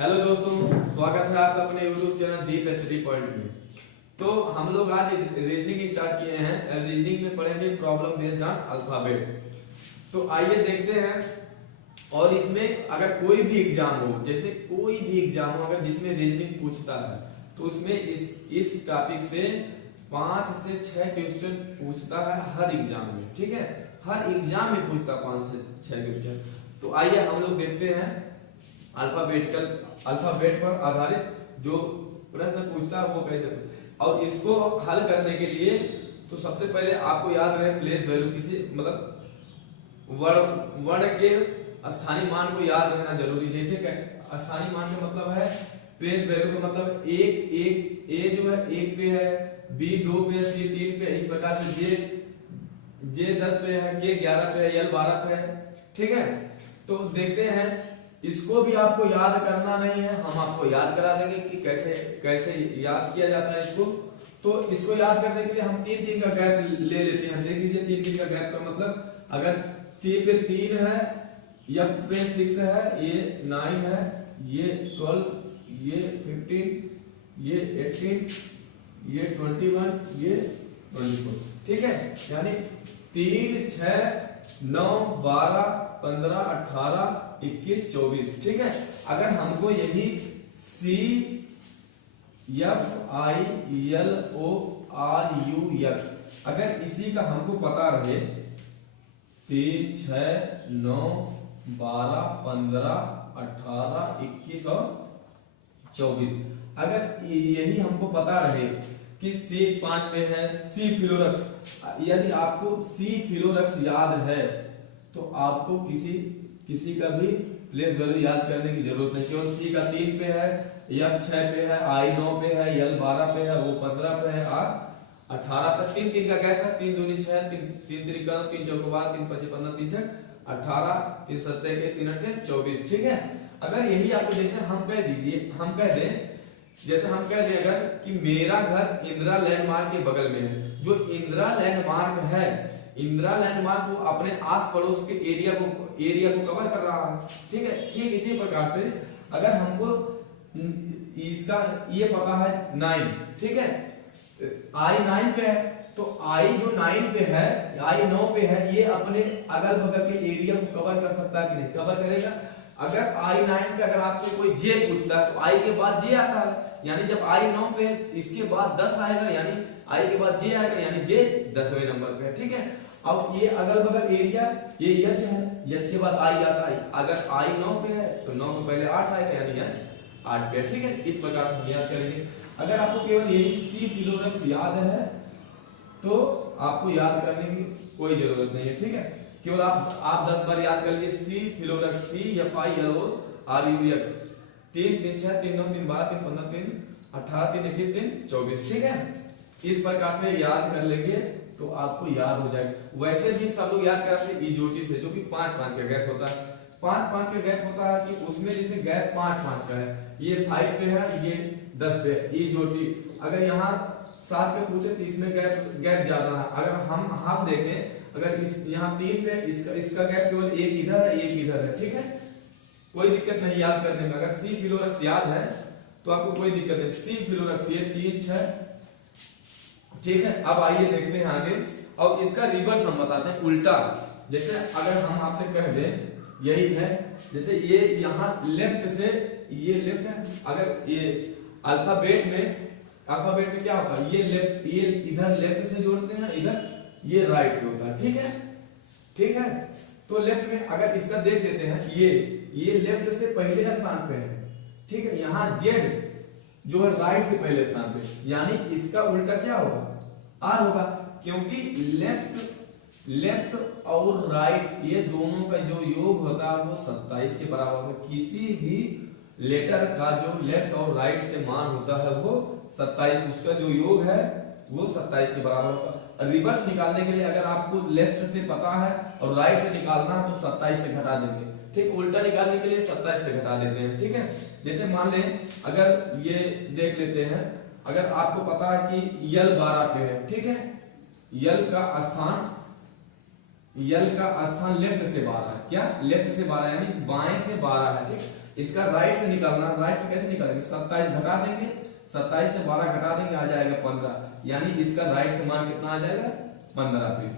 Hello दोस्तों, स्वागत है आपका अपने YouTube चैनल दीप स्टडी पॉइंट में। तो हम लोग आज रीजनिंग स्टार्ट किए हैं। रीजनिंग में पढ़ेंगे प्रॉब्लम बेस्ड ऑन अल्फाबेट। तो आइए देखते हैं। और इसमें अगर कोई भी एग्जाम हो, जैसे कोई भी एग्जाम हो अगर जिसमें रीजनिंग पूछता है तो उसमें इस टॉपिक से 5 से 6 क्वेश्चन पूछता है हर एग्जाम में। ठीक है, हर एग्जाम में पूछता है 5 से 6 क्वेश्चन। तो आइए हम लोग देखते हैं अल्फाबेट पर आधारित जो प्रश्न पूछता है वो कैसे। और इसको हल करने के लिए तो सबसे पहले आपको याद रहे प्लेस वैल्यू, किसी मतलब वर्ड के स्थानीय मान को याद रहना जरूरी। जैसे स्थानीय मान का मतलब है प्लेस वैल्यू का मतलब ए जो है 1 पे है, बी 2 पे है, सी 3 पे है। इस प्रकार से जे 10 पे है, के 11 पे है, यल 12 पे है। ठीक है, तो देखते हैं। इसको भी आपको याद करना नहीं है, हम आपको याद करा देंगे कि कैसे याद किया जाता है इसको। तो इसको याद करने के लिए हम 3-3 का गैप ले लेते हैं। देख लीजिए 3-3 का गैप का मतलब अगर सी पे 3 है, एफ पे 6 है, ये 9 है, ये 12, ये 15, ये 18, ये 21, ये 24। ठीक है, यानी 3, 6, 9, 12, 15, 18, 21, 24। ठीक है, अगर हमको यही C F I L O R U X अगर इसी का हमको पता रहे 3, 6, 9, 12, 15, 18, 21 और 24, अगर यही हमको पता रहे कि सी 5 पे है, सी फिलोरक्स, यदि आपको सी फिलोरक्स याद है तो आपको किसी का भी प्लेस वैल्यू याद करने की जरूरत नहीं। केवल सी का 3 पे है, एफ 6 पे है, आई 9 पे है, यल 12 पे है, वो 15 पे है और 18 पे। 3-3 का गैप है, 3 दूनी 6, 3 त्रिका 3 चौको 12, 3 पचे 15, 3 6 18, 3 सत्ते 3 8 24। ठीक है, अगर यही आपको जैसे हम कह दें जैसे हम कह दें अगर कि मेरा घर इंदिरा लैंडमार्क के बगल में है। जो इंदिरा लैंडमार्क है, इंदिरा लैंडमार्क वो अपने आस पड़ोस के एरिया को कवर कर रहा है। ठीक है, ठीक इसी प्रकार से अगर हमको इसका ये पता है 9, ठीक है, आई 9 पे है तो आई जो 9 पे है, आई 9 पे है, ये अपने अगल बगल के एरिया को कवर कर सकता है कि नहीं? कवर करेगा। अगर आई 9 पे अगर आपसे कोई जे पूछता है तो आई के बाद जे आता है, यानी जब आई 9 पे इसके बाद 10 आएगा, यानी आई के बाद जे आएगा, यानी जे 10वें नंबर पे है। ठीक है, अब ये अगल बगल एरिया ये एच है, एच के बाद आई आता है। अगर आई 9 पे है तो 9 में पहले 8 आएगा, यानी एच 8 पे। ठीक है, इस प्रकार हम याद करेंगे। अगर आपको केवल यही सी फिलोरक्स याद है तो आपको याद करने की कोई जरूरत नहीं है। ठीक है, केवल आप 10 बार याद कर लीजिए सी फिलोरक्स, C F I L O R U X, 3 3 6 3 9 3 12 3 15 3 18 3 21 3 24। ठीक है, इस प्रकार से याद कर लेंगे तो आपको याद हो जाएगा। वैसे भी सब लोग याद करते हैं इजोटी से, जो कि 5-5 का गैप होता है। 5-5 का गैप होता है कि उसमें जैसे गैप 5-5 का है, ये 5 पे है, ये 10 पे है, इजोटी। अगर यहाँ 7 पे पूछे तो इसमें गैप ज्यादा है। अगर हम देखें अगर यहाँ 3 पे इसका गैप केवल एक इधर है, एक इधर है। ठीक है, कोई दिक्कत नहीं याद करने में। अगर सी फिलोरक्स याद है तो आपको कोई दिक्कत नहीं। सी फिलोरक्स ये 3 6। ठीक है, अब आइए देखते हैं आगे। और इसका रिवर्स हम बताते हैं, उल्टा। जैसे अगर हम आपसे कह दें यही है, जैसे ये यहाँ लेफ्ट से ये लेफ्ट है, अगर ये अल्फाबेट में क्या होता है, ये इधर लेफ्ट से जोड़ते हैं, इधर ये राइट से होता है। ठीक है, तो लेफ्ट में अगर इसका देख लेते हैं, ये लेफ्ट से पहले स्थान पे है। ठीक है, यहाँ जेड जो है राइट से पहले स्थान पे, यानी इसका उल्टा क्या होगा, आर होगा। क्योंकि लेफ्ट और राइट ये दोनों का जो योग होता है वो 27 के बराबर है। किसी भी लेटर का जो लेफ्ट और राइट से मान होता है वो 27, उसका जो योग है वो 27 के बराबर होगा। रिवर्स निकालने के लिए अगर आपको लेफ्ट से पता है और राइट से निकालना है तो 27 से घटा देंगे। ठीक, उल्टा निकालने के लिए 27 से घटा देते हैं। ठीक है, जैसे मान लें अगर ये देख लेते हैं, अगर आपको पता है कि यल 12 पे है, ठीक है, यल का स्थान यल का स्थान लेफ्ट से 12 है। क्या लेफ्ट से 12 यानी बाएं से 12 है। ठीक, इसका राइट से निकालना। राइट से कैसे निकालेंगे? 27 घटा देंगे, 27 से 12 घटा देंगे, आ जाएगा 15, यानी इसका राइट से मान कितना आ जाएगा? 15 पे।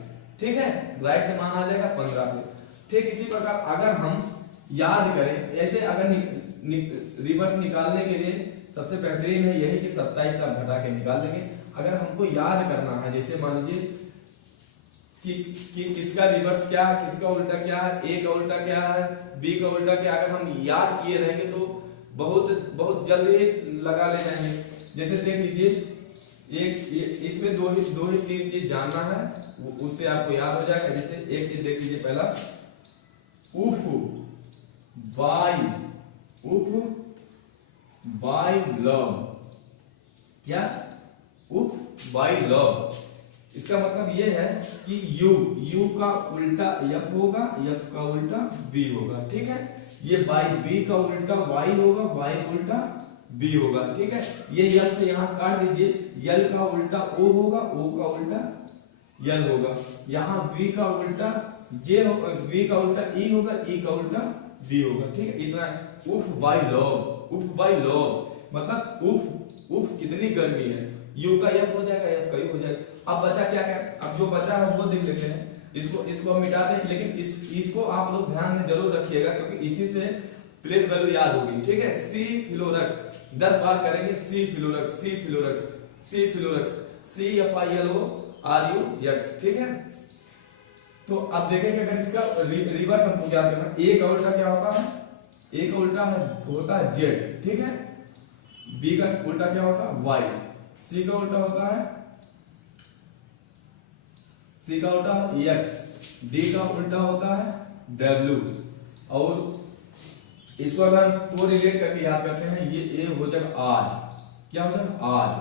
ठीक है, राइट से मान आ जाएगा 15 पे। ठीक इसी प्रकार अगर हम याद करें ऐसे, अगर रिवर्स निकालने के लिए सबसे बेहतरीन है यही कि 27 से आप घटा के निकाल देंगे। अगर हमको याद करना है, जैसे मान लीजिए कि किसका रिवर्स क्या है, किसका उल्टा क्या है, ए का उल्टा क्या है, बी का उल्टा क्या, अगर हम याद किए रहेंगे तो बहुत जल्द ही लगा ले जाएंगे। जैसे देख लीजिए, एक इसमें दो ही तीन चीज जानना है, उससे आपको याद हो जाएगा। जैसे एक चीज देख लीजिए, पहला उफ बाय लव। क्या? उफ बाय लव, इसका मतलब ये है कि यू का उल्टा एफ होगा, एफ का उल्टा बी होगा। ठीक है, ये बाई बी का उल्टा वाई होगा, वाई उल्टा बी होगा। ठीक है, ये यल से यहां से काट दीजिए, यल का उल्टा ओ होगा, ओ का उल्टा यल होगा। यहाँ वी का उल्टा जे होगा, वी का उल्टा ई होगा, ई का उल्टा बी होगा। ठीक है, इतना उफ बाई लव, उफ बाई लव मतलब उफ कितनी गर्मी है। यू का एफ हो जाएगा, एफ का यू हो जाएगा। अब बचा क्या? अब जो बचा है वो देख लेते हैं। इसको मिटा दें, लेकिन इसको आप लोग ध्यान में जरूर रखिएगा, क्योंकि इसी से प्लेस वैल्यू याद होगी। ठीक है, सी फिलोरक्स 10 बार करेंगे, सी फिलोरक्स, सी फिलोरक्स, सी फिलोरक्स, CFILORUX। ठीक है, तो अब देखेंगे अगर इसका रिवर्स हमको क्या करना। ए का उल्टा क्या होता है? ए का उल्टा होता है जेड। ठीक है, बी का उल्टा क्या होता है? वाई। सी का उल्टा होता है, सी का उल्टा है एक्स, डी का उल्टा होता है डब्ल्यू। और इसको अगर हम को रिलेट करके याद करते हैं, ये ए हो जाएगा आज। क्या हो जाएगा? आज।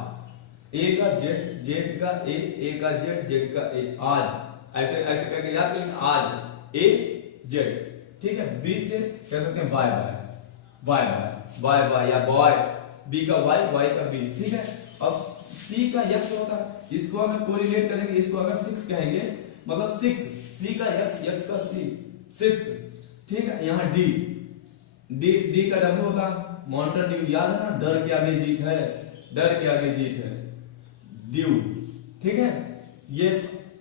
ए का जेड, जेड का ए का जेड, जेड का ए, आज। ऐसे ऐसे करके याद करेंगे, आज ए जेड। ठीक है, बी से कह सकते हैं bye bye, bye bye, bye bye या बॉय, बी का वाई, वाई का बी। ठीक है, अब सी का एक्स होता है, इसको अगर कोरिलेट करेंगे, इसको अगर 6 कहेंगे मतलब 6, सी का एक्स, एक्स का सी, 6। ठीक है, यहाँ डी, डी का डब्ल्यू होता है माउंटेन ड्यू। याद है ना, डर के आगे जीत है, डर के आगे जीत है, ड्यू। ठीक है, ये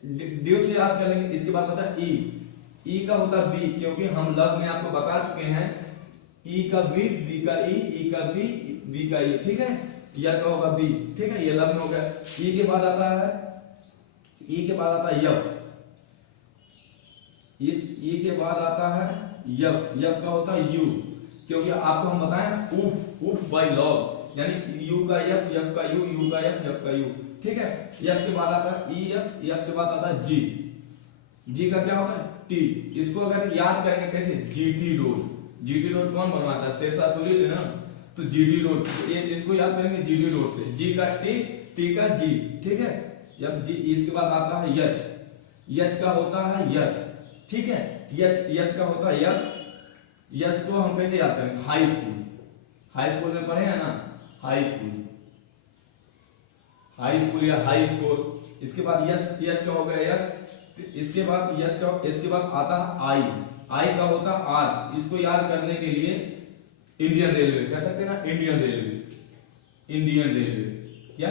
ड्यू से याद कर लेंगे। इसके बाद बता ई, ई का होता बी, क्योंकि हम लव में आपको बता चुके हैं, ई का बी, बी का ई का बी, बी का ई। ठीक है, या का होगा बी। ठीक है, ये लव में हो गया। ई के बाद आता है, ई के बाद आता है यफ, ई के बाद आता है यफ, यफ का होता है यू, क्योंकि आपको हम बताएं ना उफ बाय लव, यानी यू का एफ, एफ का यू, यू का एफ, एफ का यू। ठीक है, एफ के बाद आता है ई एफ, एफ के बाद आता है जी, जी का क्या होता है? टी। इसको अगर याद करेंगे कैसे? GT road. जीटी रोड कौन बनवाता है? शेरशाह ना, तो जीटी रोड, इसको याद करेंगे जीटी रोड से। जी का टी, टी का जी। ठीक है, एफ जी। इसके बाद आता है यच, यच का होता है यस। ठीक है, यच, यच का होता है यस। यस को हम कैसे याद करेंगे? हाई स्कूल, हाई स्कूल में पढ़े हैं ना, हाई स्कूल, हाई स्कूल या हाई स्कूल। इसके बाद यच, यच का हो गया यस। इसके बाद यच का, इसके बाद आता है आई, आई का होता है आर। इसको याद करने के लिए इंडियन रेलवे कह सकते हैं ना, इंडियन रेलवे, इंडियन रेलवे। क्या?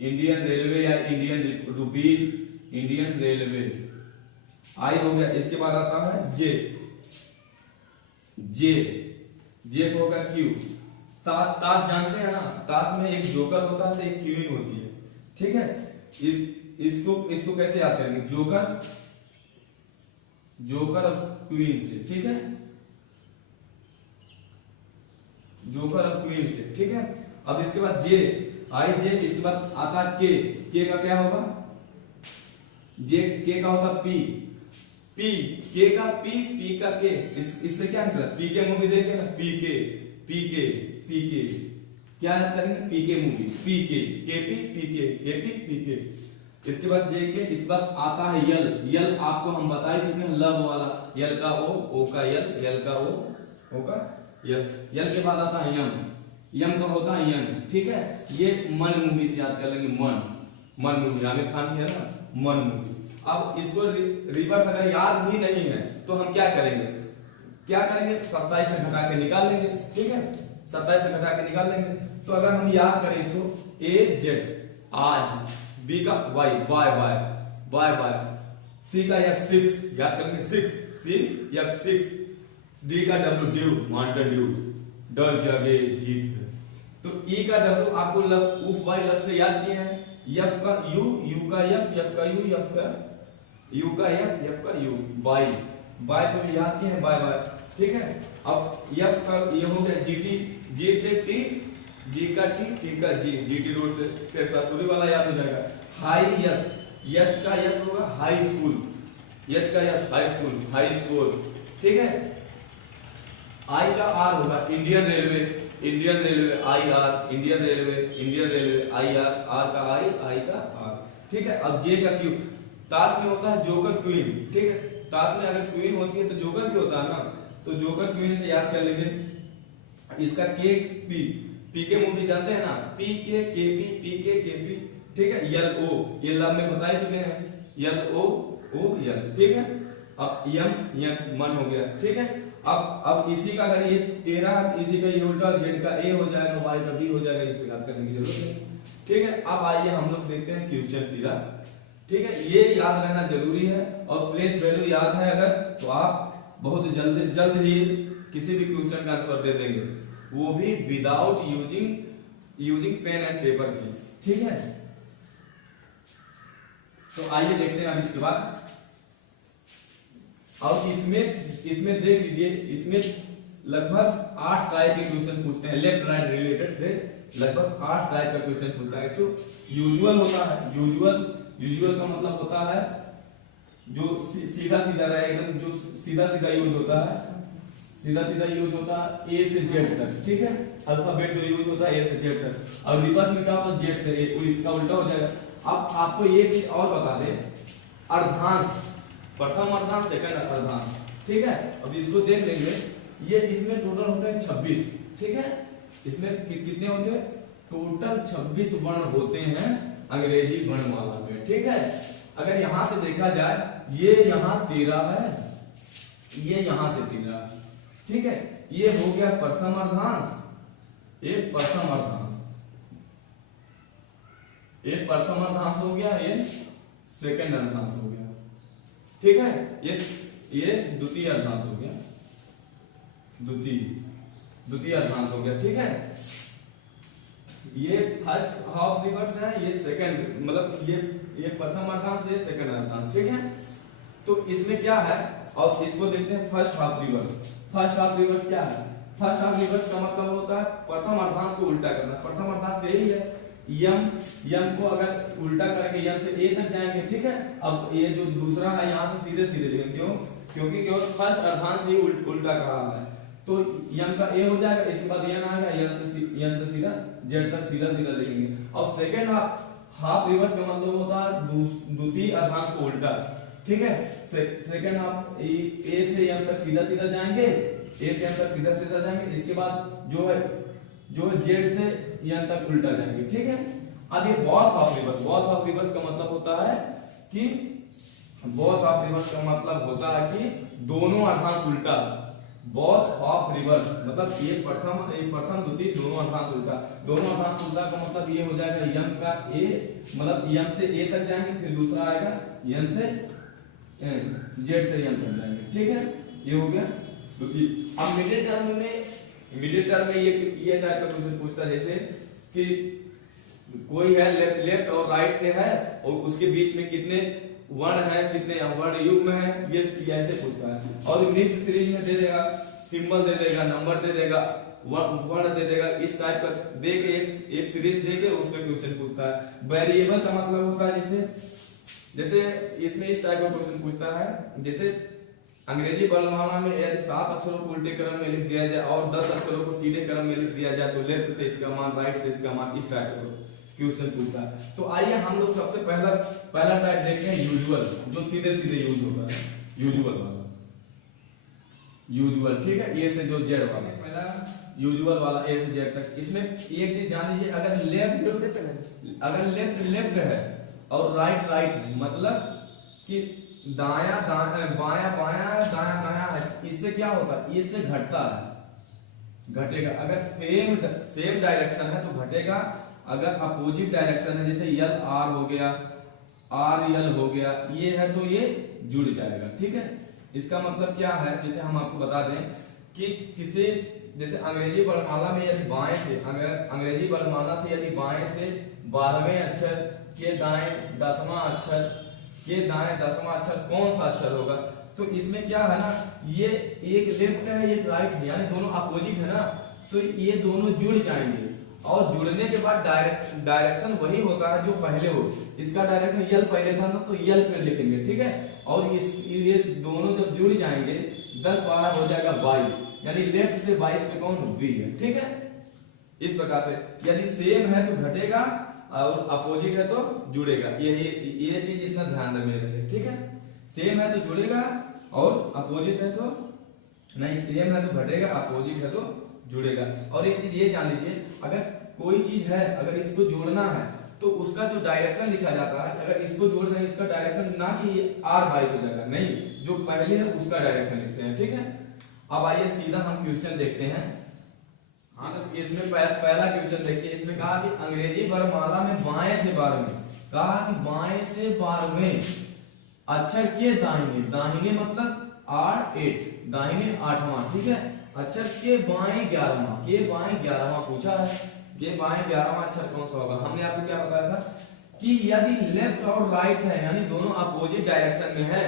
इंडियन रेलवे या इंडियन रुपीज, इंडियन रेलवे। आई हो गया। इसके बाद आता है जे, जे, जे को होगा क्यू। ताश जानते हैं ना, ताश में एक जोकर होता है तो एक क्वीन होती है। ठीक है, इसको कैसे याद करेंगे? जोकर, जोकर और क्वीन से। ठीक है, जोकर और क्वीन से। ठीक है, अब इसके बाद जे, आई जे। इसके बाद आता के का क्या होगा? जे, के का होता पी, पी, के का पी, पी का के। इससे क्या निकला? पी के मूवी देखे ना, पी के, पी के, पी के। क्या याद करेंगे? पी के मूवी, पी के, पी, के पी के। इसके बाद जे के। इसके बाद आता है यल, यल आपको हम बता ही चुके हैं, लव वाला। यल का ओ का यल, यल का ओ का यल। यल के बाद आता है यम, यम का होता है यंग। ठीक है, ये मन मूवी से याद कर लेंगे, मन मूवी, आमिर खान की है ना, मन मूवी। अब इसको रिवर्स अगर याद भी नहीं है तो हम क्या करेंगे, 27 से घटा के निकाल लेंगे, ठीक है, 27 से घटा के निकाल लेंगे। तो अगर हम याद करें इसको, ए जेड आज, बी का Y Y Y Y Y, C का एक्स 6 याद करेंगे 6 सी एक्स 6, डी का डब्ल्यू ड्यू माउंटेन ड्यू, डर के आगे जीत है। तो ई का डब्ल्यू आपको उफ वाई लफ से याद किए हैं, एफ का यू, यू का एफ, एफ का यू, एफ का यू का एफ, एफ का यू, वाई वाई तो याद किए हैं वाई वाई, ठीक है। अब एफ का ये हो गया जीटी, जी से टी, जी का टी, टी का जी, जीटी रोड से सिर्फ सूरी वाला याद हो जाएगा। हाई यस, एच का यस होगा हाई स्कूल, एच का S high school, high school, ठीक है। आई का आर होगा Indian railway, Indian railway I R, Indian railway, Indian railway I R, R का आई, आई का आर, ठीक है। अब जे का क्यू, ताश में होता है जोकर क्वीन, ठीक है, ताश में अगर क्वीन होती है तो जोकर भी होता है ना, तो जोकर क्वीन से याद कर लेंगे। इसका के पी, पी के मूवी जानते हैं ना, पी के पी के पी, ठीक है। यल ओ, ये लव में बता चुके हैं, यल ओ ओ यल, ठीक है। अब यम यम मन हो गया, ठीक है। अब इसी का अगर ये 13, इसी का ये उल्टा, जेड का ए हो जाएगा, वाई का बी हो जाएगा, इसको याद करने की जरूरत है, ठीक है। अब आइए हम लोग देखते हैं क्वेश्चन सीधा, ठीक है। ये याद रहना जरूरी है, और प्लेस वैल्यू याद है अगर, तो आप बहुत जल्द ही किसी भी क्वेश्चन का आंसर दे देंगे, वो भी without using pen and paper की, ठीक है। तो आइए देखते हैं अब इसके बाद। और इसमें देख लीजिए, इसमें लगभग 8 टाइप के क्वेश्चन पूछते हैं, लेफ्ट राइट रिलेटेड से लगभग 8 टाइप का क्वेश्चन पूछता है। तो यूजुअल होता है, यूजुअल का मतलब होता है जो सीधा सीधा रहे, एकदम जो सीधा सीधा यूज होता है, सीधा सीधा यूज होता है ए से जेड तक, ठीक है। अल्फाबेट जो यूज होता है ए से जेड तक, और रिवर्स में क्या होता है जेड से ए, तो इसका उल्टा हो जाएगा। अब आपको ये चीज और बता दें, अर्धांश, प्रथम अर्धांश, सेकंड अर्धांश, ठीक है। अब इसको देख लेंगे, ये इसमें टोटल होते हैं 26, ठीक है। इसमें कितने होते हैं, टोटल 26 वर्ण होते हैं अंग्रेजी वर्णमाला में, ठीक है। अगर यहां से देखा जाए, ये यहां 13 है, ये यहां से 13, ठीक है। ये हो गया प्रथम अर्धांश, ये प्रथम अर्धांश, ये प्रथम अर्धांश हो गया, ये सेकंड अर्धांश हो गया, ठीक है। ये द्वितीय अर्धांश हो गया, द्वितीय अर्धांश हो गया, ठीक है। ये फर्स्ट हाफ रिवर्स है, ये सेकंड, मतलब ये प्रथम अर्धांश, ये सेकंड अर्धांश, ठीक है। तो इसमें क्या है, और इसको देखते हैं first half reverse. First half reverse क्या है, फर्स्ट हाफ रिवर्स का मतलब होता है प्रथम अर्धांश को उल्टा करना। प्रथम अर्धांश यही है, यम को अगर उल्टा करेंगे, यम से ए तक जाएंगे, ठीक है। अब ये जो दूसरा है यहाँ से सीधे सीधे लिखेंगे, क्यों, क्योंकि केवल फर्स्ट अर्धांश ही उल्टा कर रहा है, तो यम का ए हो जाएगा, इसके बाद यन आएगा, यन से सीधा जेड तक सीधा सीधा लिखेंगे। और सेकंड हाफ रिवर्स का मतलब होता है द्वितीय अर्धांश को उल्टा, ठीक है। सेकंड हाफ ए से एम तक सीधा सीधा जाएंगे, ए से एम तक सीधा सीधा जाएंगे, इसके बाद जो है जेड से एन तक उल्टा जाएंगे, ठीक है। अब ये both half reverse, both half reverse का मतलब होता है कि बॉथ हाफ रिवर्स का मतलब होता है कि दोनों अर्धांश उल्टा। बॉथ हाफ रिवर्स मतलब ये प्रथम द्वितीय दोनों अर्धांश उल्टा, दोनों अर्धांश उल्टा का मतलब ये हो जाएगा यम का ए, मतलब यम से ए तक जाएंगे, फिर दूसरा आएगा यन से जेड से यन तक जाएंगे, ठीक है। ये हो गया द्वितीय। अब मिडिल टर्म में ये टाइप का क्वेश्चन पूछता है, जैसे कि कोई है लेफ्ट और राइट से है, और उसके बीच में कितने वर्ण है, कितने वर्ण युग्म है, ये ऐसे पूछता है। और इंग्लिश सीरीज में दे देगा, सिंबल दे देगा, नंबर दे देगा, वर्ण दे देगा, इस टाइप का दे के एक सीरीज दे के उसमें क्वेश्चन पूछता है। वेरिएबल का मतलब होता है जैसे इसमें इस टाइप का क्वेश्चन पूछता है, जैसे अंग्रेजी वर्णमाला में यदि 7 अक्षरों को उल्टे क्रम में लिख दिया जाए और 10 अक्षरों को सीधे क्रम में लिख दिया जाए, तो लेफ्ट से इसका मान, राइट से इसका मान, इस टाइप का क्वेश्चन पूछता है। तो आइए हम लोग सबसे पहला टाइप देखते हैं यूजुअल, जो सीधे सीधे यूज होता है, यूजुअल वाला, यूजुअल, ठीक है। ए से जो जेड वाला, पहला यूजुअल वाला ए से जेड तक। इसमें एक चीज जान लीजिए, अगर लेफ्ट लेफ्ट है और राइट राइट है, मतलब कि दाया दाया बाया बाया है, दाया दाया है, इससे क्या होता है, इससे घटता है, घटेगा। अगर सेम डायरेक्शन है तो घटेगा, अगर अपोजिट डायरेक्शन है जैसे यल आर हो गया, आर यल हो गया, ये है तो ये जुड़ जाएगा। ठीक है, इसका मतलब क्या है, जैसे हम आपको बता दें कि किसी जैसे अंग्रेजी वर्णमाला में यदि बाएं से, अगर अंग्रेजी वर्णमाला से यदि बाएं से 12वें अक्षर के दाएं 10वां अक्षर के दाएं 10वां अक्षर कौन सा अक्षर होगा, तो इसमें क्या है ना, ये एक लेफ्ट है एक राइट है, यानी दोनों अपोजिट है ना, तो ये दोनों जुड़ जाएंगे और जुड़ने के बाद डायरेक्शन वही होता है जो पहले हो। इसका डायरेक्शन यल पहले था ना, तो यल पे लिखेंगे। ठीक है, और ये दोनों जब जुड़ जाएंगे 10 12 हो जाएगा 22, यानी लेफ्ट से 22 पे कौन बी है। ठीक है, इस प्रकार से यदि सेम है तो घटेगा और अपोजिट है तो जुड़ेगा। ये चीज इतना ध्यान में रहे। ठीक है, सेम है तो जुड़ेगा और अपोजिट है तो नहीं, सेम है तो घटेगा, अपोजिट है तो जुड़ेगा। और एक चीज ये जान लीजिए, अगर कोई चीज है अगर इसको जोड़ना है तो उसका जो डायरेक्शन लिखा जाता है, अगर इसको जोड़ना है इसका डायरेक्शन ना कि r22 हो जाएगा, नहीं, जो पहले है उसका डायरेक्शन लिखते हैं। ठीक है, अब आइए सीधा हम क्वेश्चन देखते हैं। हाँ, तो इसमें पहला क्वेश्चन देखिए, इसमें कहा कि अंग्रेजी वर्णमाला में बाएं से 12वें, कहा कि बाएं से 12वें अक्षर के दाहिने, दाहिने मतलब R8, दाहिने 8वां। ठीक है, अक्षर के बाएं 11वां, के बाएं 11वां पूछा है, के बाएं 11वां अक्षर कौन सा होगा। हमने आपको क्या बताया था कि यदि लेफ्ट और राइट है, यानी दोनों अपोजिट डायरेक्शन में है,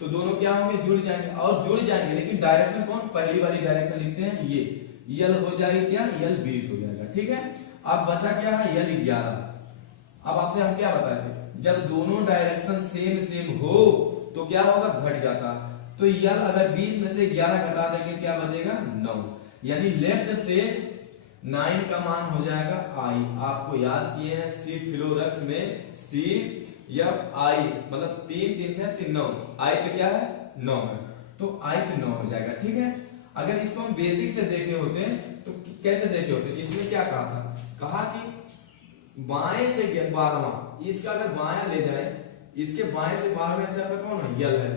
तो दोनों क्या होंगे, जुड़ जाएंगे। और जुड़ जाएंगे लेकिन डायरेक्शन कौन, पहली वाली डायरेक्शन लिखते हैं, ये यल हो जाएगी क्या, यल 20 हो जाएगा। ठीक है, अब बचा क्या है, यल 11। अब आपसे हम क्या बताए थे, जब दोनों डायरेक्शन सेम हो तो क्या होगा, घट जाता। तो यल अगर 20 में से 11 घटा देंगे क्या बचेगा, 9, यानी लेफ्ट से 9 का मान हो जाएगा आई। आपको याद किए हैं सी फिलोरक्स में CFI मतलब 3 3 6 3 9, आई पे क्या है, 9 है, तो आई पे 9 हो जाएगा। ठीक है, अगर इसको हम बेसिक से देखे होते तो कैसे देखे होते, इसमें क्या कहा था, कहा कि बाएं से 12वां, इसका अगर बायां ले जाए, इसके बाएं से 12वें अक्षर पे कौन है, यल है,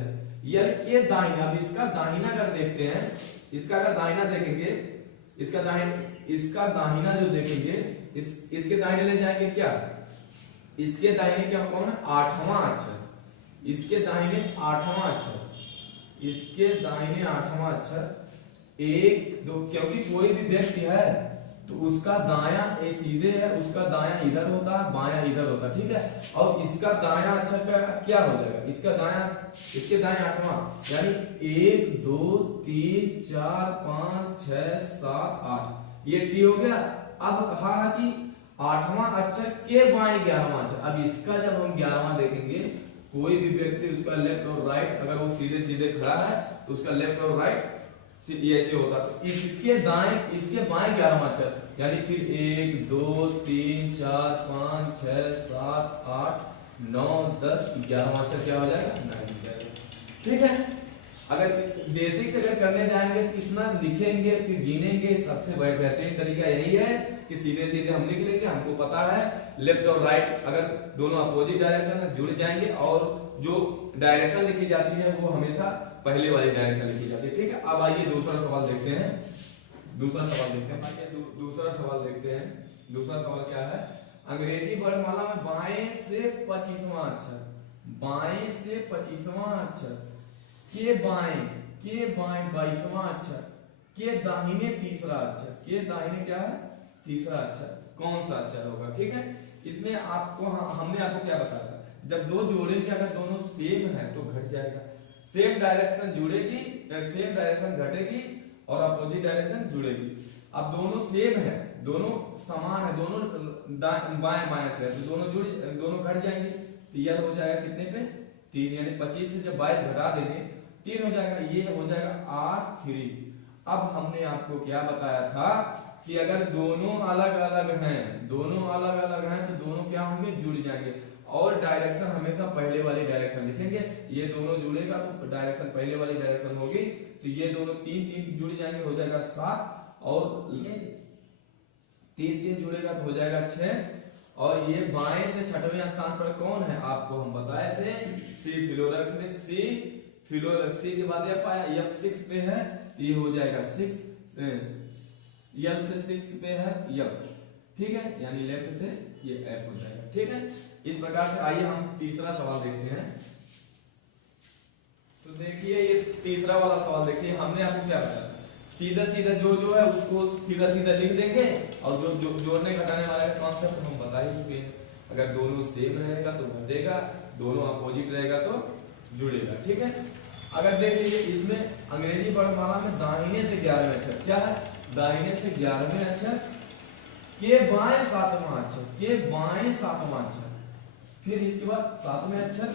यल के दाहिना। अब इसका दाहिना अगर देखते हैं, इसका अगर दाहिना देखेंगे, इसका दाहिना जो देखेंगे, इसके दाहिने ले जाएंगे क्या, इसके दाहिने क्या कौन है, 8वां अक्षर, इसके दाहिने 8वां अक्षर, इसके दाहिने 8वां अक्षर 1 2, क्योंकि कोई भी व्यक्ति है तो उसका दाया ए सीधे है, उसका दाया इधर होता है, बाया इधर होता है। ठीक है, और इसका दाया अक्षर का क्या हो जाएगा, इसका दाया, इसके दाएं 8वां, यानी 1 2 3 4 5 6 7 8, ये टी हो गया। अब कहा कि 8वां अक्षर के बाएं 11वां अक्षर, अब इसका जब हम 11वां देखेंगे, कोई भी व्यक्ति उसका लेफ्ट और राइट, अगर वो सीधे सीधे खड़ा है तो उसका लेफ्ट और राइट ऐसे होता, तो इसके दाएं, इसके बाएं 11वां अक्षर, यानी फिर 1 2 3 4 5 6 7 8 9 10 11वां अक्षर क्या हो जाएगा, 9 हो जाएगा। ठीक है, अगर बेसिक से अगर करने जाएंगे तो इतना लिखेंगे फिर गिनेंगे, सबसे बेहतरीन तरीका यही है कि सीधे सीधे हम लिख लेंगे। हमको पता है लेफ्ट और राइट अगर दोनों अपोजिट डायरेक्शन में जुड़ जाएंगे, और जो डायरेक्शन लिखी जाती है वो हमेशा पहले वाली डायरेक्शन लिखी जाती है। ठीक है, अब आइए दूसरा सवाल देखते हैं। दूसरा सवाल देखते हैं। दूसरा सवाल क्या है, अंग्रेजी वर्णमाला में बाएं से 25वां अक्षर, बाएं से 25वां अक्षर के बाएं 22वां अक्षर के दाहिने तीसरा अक्षर, के दाहिने क्या है, तीसरा अक्षर कौन सा अक्षर होगा। ठीक है, इसमें आपको हमने आपको क्या बताया, जब दो जोड़ेंगे अगर दोनों सेम है तो घट जाएगा, सेम डायरेक्शन जुड़ेगी, सेम डायरेक्शन घटेगी और अपोजिट डायरेक्शन जुड़ेगी। अब दोनों सेम है, दोनों समान है, दोनों बाएं बाएं से है, तो दोनों घट जाएंगे, तो यह हो जाएगा कितने पे, 3, यानी 25 से जब 22 घटा देंगे 3 हो जाएगा, ये हो जाएगा R3। अब हमने आपको क्या बताया था कि अगर दोनों अलग अलग हैं, तो दोनों क्या होंगे, जुड़ जाएंगे, और डायरेक्शन हमेशा पहले वाली डायरेक्शन लिखेंगे। ये दोनों जुड़ेगा तो डायरेक्शन पहले वाली डायरेक्शन होगी, तो ये दोनों 3 3 जुड़ जाएंगे, हो जाएगा 7, और 3 3 जुड़ेगा तो हो जाएगा 6, और ये बाएं से छठवें स्थान पर कौन है, आपको हम बताए थे सी फिलोरक्स में सी फिलोरक्स, सी के बाद एफ आया, एफ 6 पे है, ये हो जाएगा 6, यल से 6 पे है एफ, ठीक है, यानी लेफ्ट से ये एफ हो जाएगा, ठीक है। इस प्रकार से आइए हम तीसरा सवाल देखते हैं। तो देखिए ये तीसरा वाला सवाल देखिए, हमने आपको क्या बताया, सीधा सीधा जो है उसको सीधा सीधा लिख देंगे, और जो जोड़ने घटाने वाला कॉन्सेप्ट हम बता ही चुके हैं। अगर दोनों सेम रहेगा तो घटेगा, दोनों अपोजिट रहेगा तो जुड़ेगा, ठीक है। अगर देख लीजिए इसमें अंग्रेजी वर्णमाला में दाहिने से 11वें अक्षर क्या है, दाहिने से 11वें अक्षर के बाएं 7वां अक्षर, के बाएं 7वां अक्षर, फिर इसके बाद 7वें अक्षर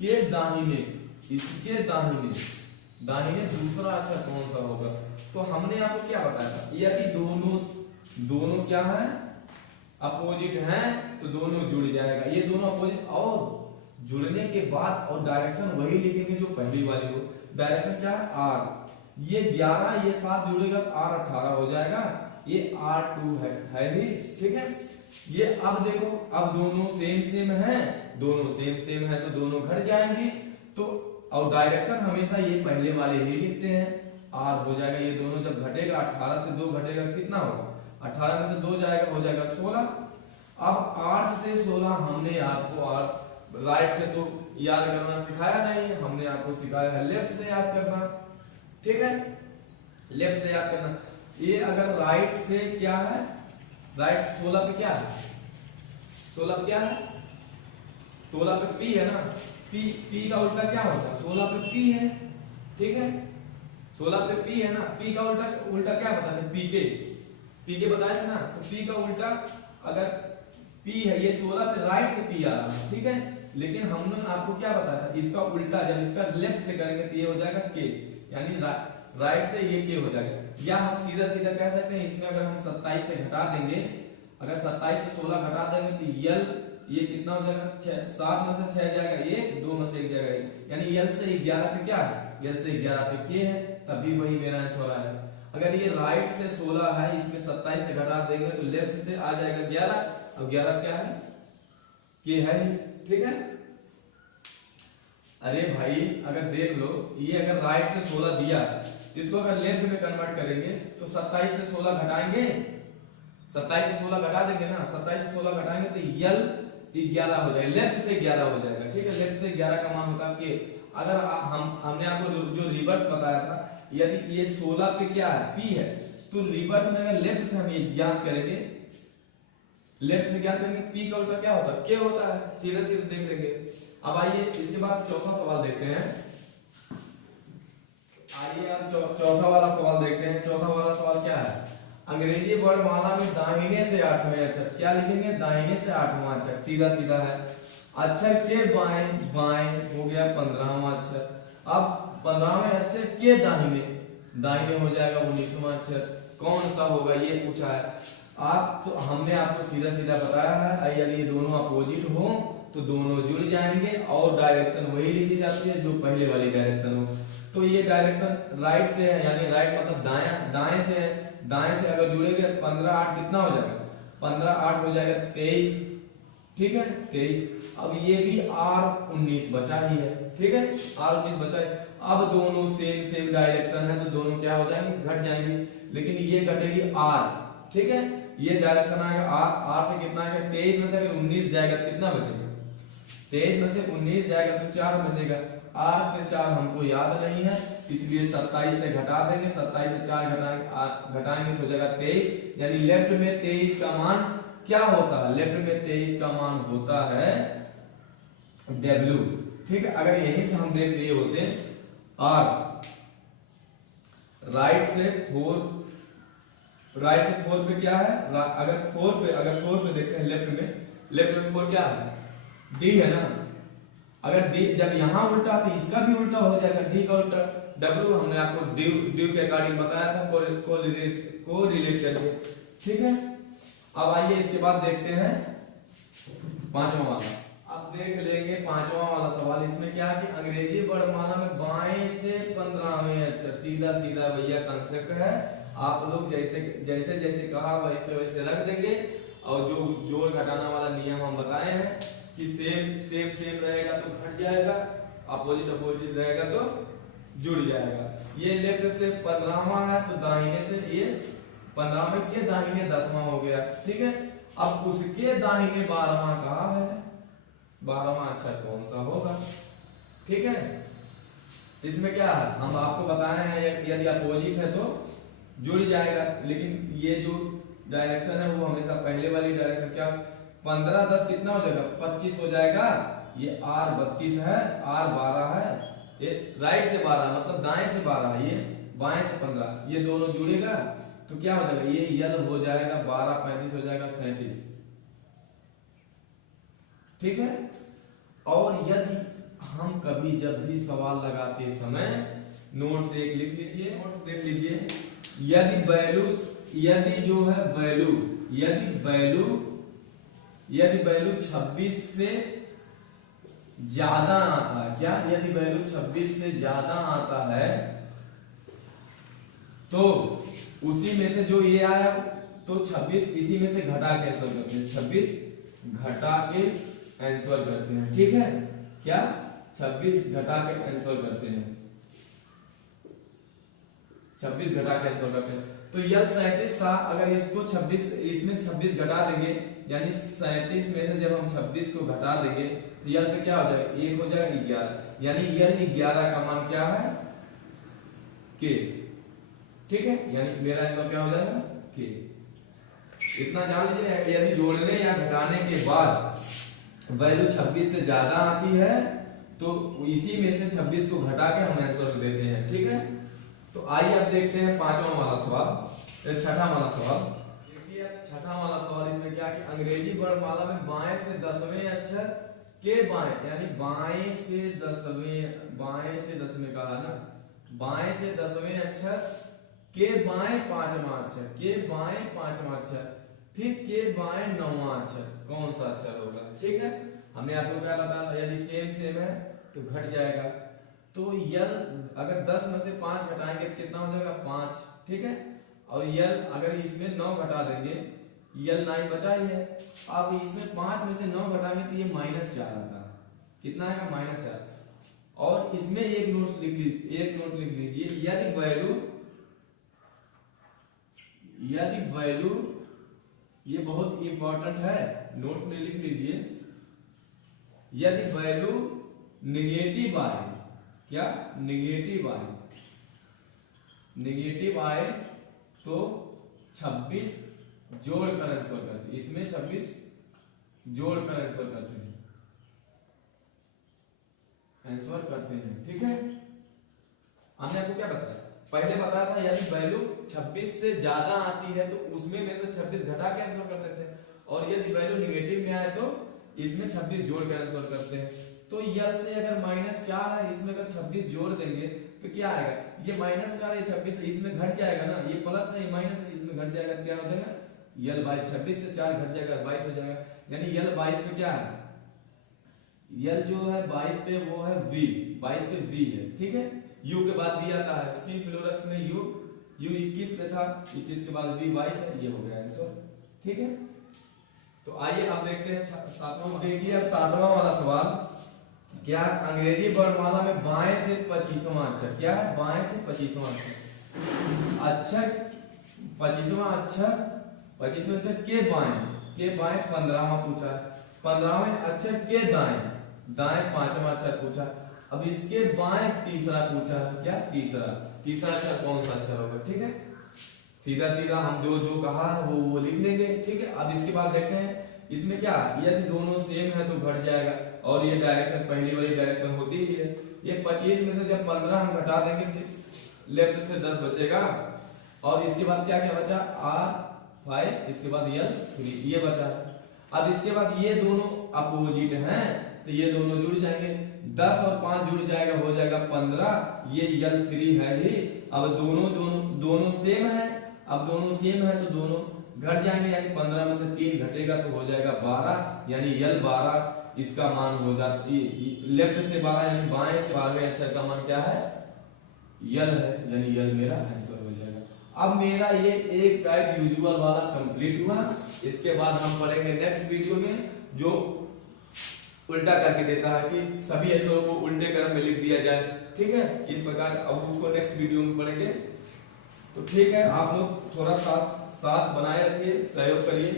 के दाहिने, इसके दाहिने, दाहिने दूसरा अक्षर कौन सा होगा। तो हमने आपको क्या बताया था, यदि दोनों क्या है, अपोजिट हैं तो दोनों जुड़ जाएगा, ये दोनों अपोजिट, और जुड़ने के बाद और डायरेक्शन वही लिखेंगे जो पहली वाली हो। डायरेक्शन क्या है, आर, ये 11 ये 7 जुड़ेगा आर 18 हो जाएगा, ये R2 है भी, ठीक है। ये अब देखो, अब दोनों सेम है, दोनों सेम है तो दोनों घट जाएंगे, तो और डायरेक्शन हमेशा ये पहले वाले ही लिखते हैं, R हो जाएगा, ये दोनों जब घटेगा 18 से 2 घटेगा कितना होगा, 18 में से 2 जाएगा, हो जाएगा 16। अब 8 से 16 हमने आपको राइट से तो याद करना सिखाया नहीं है, हमने आपको सिखाया है लेफ्ट से याद करना, ठीक है, लेफ्ट से याद करना। ये अगर राइट से क्या है, राइट 16 पे क्या है, 16 पे क्या है, 16 पे पी है ना, पी का उल्टा क्या होता है, 16 पे पी है, ठीक है, 16 पे पी है ना, पी का उल्टा क्या बताते हैं, पी के बताया था ना, तो पी का उल्टा अगर पी है, ये 16 पे राइट से पी आ रहा है, ठीक है, लेकिन हमने आपको क्या बताया था, इसका उल्टा जब इसका लेफ्ट से करेंगे तो ये हो जाएगा के, यानी राइट से ये के हो जाएगा। या हम सीधा सीधा कह सकते हैं, इसमें अगर हम 27 से घटा देंगे, अगर 27 से 16 घटा देंगे तो यल ये कितना हो जाएगा, 7 में से 6 जाएगा 1, 2 में से 1 जाएगा 1, यानी यल से 11 पे क्या है, यल से 11 पे के है, तभी वही मेरा आंसर है। अगर ये राइट से 16 है, इसमें 27 से घटा देंगे तो लेफ्ट से आ जाएगा 11, और 11 क्या है, के है, ठीक है। अरे भाई अगर देख लो, ये अगर राइट से 16 दिया, इसको अगर लेफ्ट में कन्वर्ट करेंगे तो 27 से 16 घटाएंगे, 27 से 16 घटा देंगे ना, 27 से 16 घटाएंगे तो यल 11 हो जाएगा, लेफ्ट से 11 हो जाएगा, ठीक है, लेफ्ट से 11 का मान होगा के। अगर हमने आपको जो रिवर्स बताया था, यदि ये 16 पे क्या है, पी है, तो रिवर्स में अगर लेफ्ट से हम ये ज्ञात करेंगे, लेफ्ट से ज्ञात करेंगे, पी का उल्टा क्या होता है, के होता है, सीधे सीधे देख लेंगे। अब आइए इसके बाद चौथा सवाल देखते हैं, आइए अब चौथा वाला सवाल देखते हैं। चौथा वाला सवाल क्या है, अंग्रेजी वर्णमाला में दाहिने से 8वें अक्षर, क्या लिखेंगे, दाहिने से 8वां अक्षर, सीधा सीधा है, अक्षर के बाएं, बाएं हो गया 15वां अक्षर, अब 15वें अक्षर के दाहिने, दाहिने हो जाएगा 19वां अक्षर, कौन सा होगा ये पूछा है। आप तो हमने आपको सीधा सीधा बताया है, यदि ये दोनों अपोजिट हो तो दोनों जुड़ जाएंगे, और डायरेक्शन वही लिखी जाती है जो पहले वाली डायरेक्शन हो। तो ये डायरेक्शन राइट से है, यानी राइट मतलब दाएं से है, दाएं से अगर जुड़ेंगे 15 8 कितना हो जाएगा, 15 8 हो जाएगा 23, ठीक है 23। अब ये भी R19 बचा ही है, ठीक है, R19 बचा है। अब दोनों सेम डायरेक्शन है तो दोनों क्या हो जाएंगे, घट जाएंगे, लेकिन ये घटेगी R, ठीक है, ये डायरेक्शन आएगा R से कितना आएगा, 23 में से अगर 19 जाएगा कितना बचेगा, 23 में से 19 जाएगा तो 4 बचेगा, R से 4 हमको याद नहीं है, इसलिए 27 से घटा देंगे, 27 से 4 घटाएंगे तो हो जाएगा 23, यानी लेफ्ट में 23 का मान क्या होता है, लेफ्ट में 23 का मान होता है W, ठीक है। अगर यहीं से हम देख लिए होते R, राइट से 4 पे क्या है, अगर 4 पे देखते हैं लेफ्ट में 4 क्या है, D है ना, अगर D जब यहां उल्टा तो इसका भी उल्टा हो जाएगा, D का उल्टा W, हमने आपको ड्यू के अकॉर्डिंग बताया था, को रिलेट करके, ठीक है। अब आइए इसके बाद देखते हैं 5वां वाला। अब देख लेंगे 5वां वाला सवाल, इसमें क्या है कि अंग्रेजी वर्णमाला में बाएं से 15वें अक्षर, सीधा सीधा भैया कंसेप्ट है, आप लोग जैसे जैसे कहा वैसे वैसे रख देंगे, और जो जोड़ घटाना वाला नियम हम बताए हैं कि सेम रहेगा तो घट जाएगा, अपोजिट रहेगा तो जुड़ जाएगा। ये लेफ्ट से 15वां है तो दाहिने से ये 15वें के दाहिने 10वां हो गया, ठीक है। अब उसके दाहिने 12वां कहाँ है, 12वां अक्षर कौन सा होगा, ठीक है। इसमें क्या है, हम आपको बताए हैं यदि अपोजिट है तो जुड़ जाएगा, लेकिन ये जो डायरेक्शन है वो हमेशा पहले वाली डायरेक्शन, क्या 15 10 कितना हो जाएगा 25 हो जाएगा। ये R 32 है, R 12 है, ये राइट से 12 मतलब दाएं से 12, ये बाएं से 15, ये दोनों जुड़ेगा तो क्या हो जाएगा, ये यल हो जाएगा 12 35 हो जाएगा 37, ठीक है। और यदि हम कभी जब भी सवाल लगाते समय नोट एक लिख लीजिए, नोट देख लीजिए, यदि वैल्यू यदि वैल्यू 26 से ज्यादा आता है, क्या यदि वैल्यू 26 से ज्यादा आता है तो उसी में से जो ये आया तो 26 इसी में से घटा के आंसर करते हैं, 26 घटा के आंसर करते हैं, ठीक है। क्या 26 घटा के आंसर करते हैं, 26 घटा के आंसर करते हैं। तो यह 37 था, अगर इसको 26 इसमें 26 घटा देंगे यानी 37 में से जब हम 26 को घटा देंगे तो यल से क्या हो जाएगा, 1 हो जाएगा 11, यानी यल 11 का मान क्या है के, ठीक है। यानी मेरा आंसर क्या हो जाएगा के। इतना जान लीजिए, यदि जोड़ने या घटाने के बाद वैल्यू 26 से ज्यादा आती है तो इसी में से 26 को घटा के हम आंसर देते हैं, ठीक है। तो आइए अब देखते हैं पांचवा वाला सवाल, छठा वाला सवाल। देखिए छठा वाला सवाल, इसमें क्या कि अंग्रेजी वर्णमाला में बाएं से 10वें अक्षर के बाएं, यानी बाएं से 10वें कहा ना, बाएं से 10वें अक्षर के बाएं 5वां अक्षर, के बाएं 5वां अक्षर, फिर के बाएं 9वां अक्षर, कौन सा अक्षर होगा, ठीक है। हमने आपको क्या बताया, यदि सेम है तो घट जाएगा। तो यल अगर 10 में से 5 घटाएंगे तो कितना हो जाएगा 5, ठीक है। और यल अगर इसमें 9 घटा देंगे, यल 9 बचा ही है, अब इसमें 5 में से 9 घटाएंगे तो ये -4 आता है, कितना आएगा -4। और इसमें एक नोट लिख लीजिए, यदि वैल्यू ये बहुत इंपॉर्टेंट है, नोट में लिख लीजिए, यदि वैल्यू निगेटिव आए, क्या निगेटिव आए तो 26 जोड़ कर आंसर करते हैं, इसमें 26 जोड़ कर आंसर करते हैं, ठीक है। हमने आपको क्या बताया, पहले बताया था यदि वैल्यू 26 से ज्यादा आती है तो उसमें में से 26 घटा के आंसर करते थे, और यदि वैल्यू निगेटिव में आए तो इसमें 26 जोड़ के आंसर करते हैं। तो यल से अगर -4 है, इसमें अगर 26 जोड़ देंगे तो क्या आएगा, ये -4 ये 26 इसमें घट जाएगा ना, ये प्लस है ये माइनस है, इसमें घट जाएगा, क्या हो जाएगा यल 26 से 4 घट जाएगा 22 हो जाएगा। यानी यल 22 पे क्या है, यल जो है 22 पे वो है V, 22 पे V है, ठीक है। U के बाद V आता है, C फ्लोरक्स में U 21 पे था, 21 के बाद V 22 है, ये हो गया आंसर, ठीक है। तो आइए आप देखते हैं सातवां, देखिए अब सातवां वाला सवाल, क्या अंग्रेजी वर्णमाला में बाएं से 25वां अक्षर, क्या है बाएं से 25वां अक्षर 25वां अक्षर के बाएं 15वां पूछा, 15वें अक्षर के दाएं 5वां अक्षर पूछा। अब इसके बाएं तीसरा पूछा, क्या तीसरा अक्षर कौन सा अक्षर होगा, ठीक है। सीधा हम जो कहा वो लिख लेंगे, ठीक है। अब इसके बाद देखते हैं इसमें क्या, यदि दोनों सेम है तो घट जाएगा, और ये डायरेक्शन पहली वाली डायरेक्शन होती ही है। ये 25 में से जब 15 हम घटा देंगे तो लेफ्ट से 10 बचेगा, और इसके बाद क्या बचा R5, इसके बाद L3, ये बचा। अब इसके बाद ये दोनों अपोजिट हैं तो ये दोनों जुड़ जाएंगे, 10 और 5 जुड़ जाएगा, हो जाएगा 15, ये L3 है ही। अब दोनों सेम है, अब दोनों सेम है तो दोनों घट जाएंगे, यानी 15 में से 3 घटेगा तो हो जाएगा 12, यानी यल 12 इसका मान हो जाता, लेफ्ट से 12 यानी बाएं से 12वें अक्षर का मान क्या है यल है, यानी यल मेरा आंसर हो जाएगा। अब मेरा ये एक टाइप यूजुअल वाला कंप्लीट हुआ। इसके बाद हम पढ़ेंगे नेक्स्ट वीडियो में जो उल्टा करके देता है कि सभी अक्षरों को उल्टे क्रम में लिख दिया जाए। ठीक है, इस प्रकार अब उसको नेक्स्ट वीडियो में पढ़ेंगे। तो ठीक है, आप लोग थोड़ा साथ बनाए रखिए, सहयोग करिए,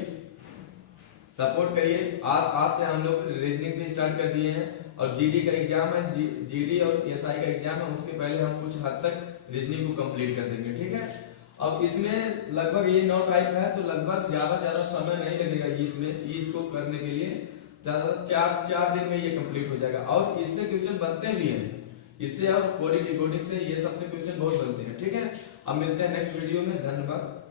सपोर्ट करिए। आज से हम लोग रीजनिंग भी स्टार्ट कर दिए हैं और जीडी का एग्जाम है, जीडी और एसआई का एग्जाम है, उसके पहले हम कुछ हद तक रीजनिंग को कंप्लीट कर देंगे। ठीक है, अब इसमें लगभग ये 9 टाइप है, तो लगभग ज्यादा समय नहीं लगेगा इसमें इसको करने के लिए। ज्यादा 4 दिन में ये कंप्लीट हो जाएगा और इससे क्वेश्चन बनते भी हैं, इससे और कोडिंग डिकोडिंग से ये सबसे क्वेश्चन बहुत बनते हैं। ठीक है, अब मिलते हैं नेक्स्ट वीडियो में। धन्यवाद।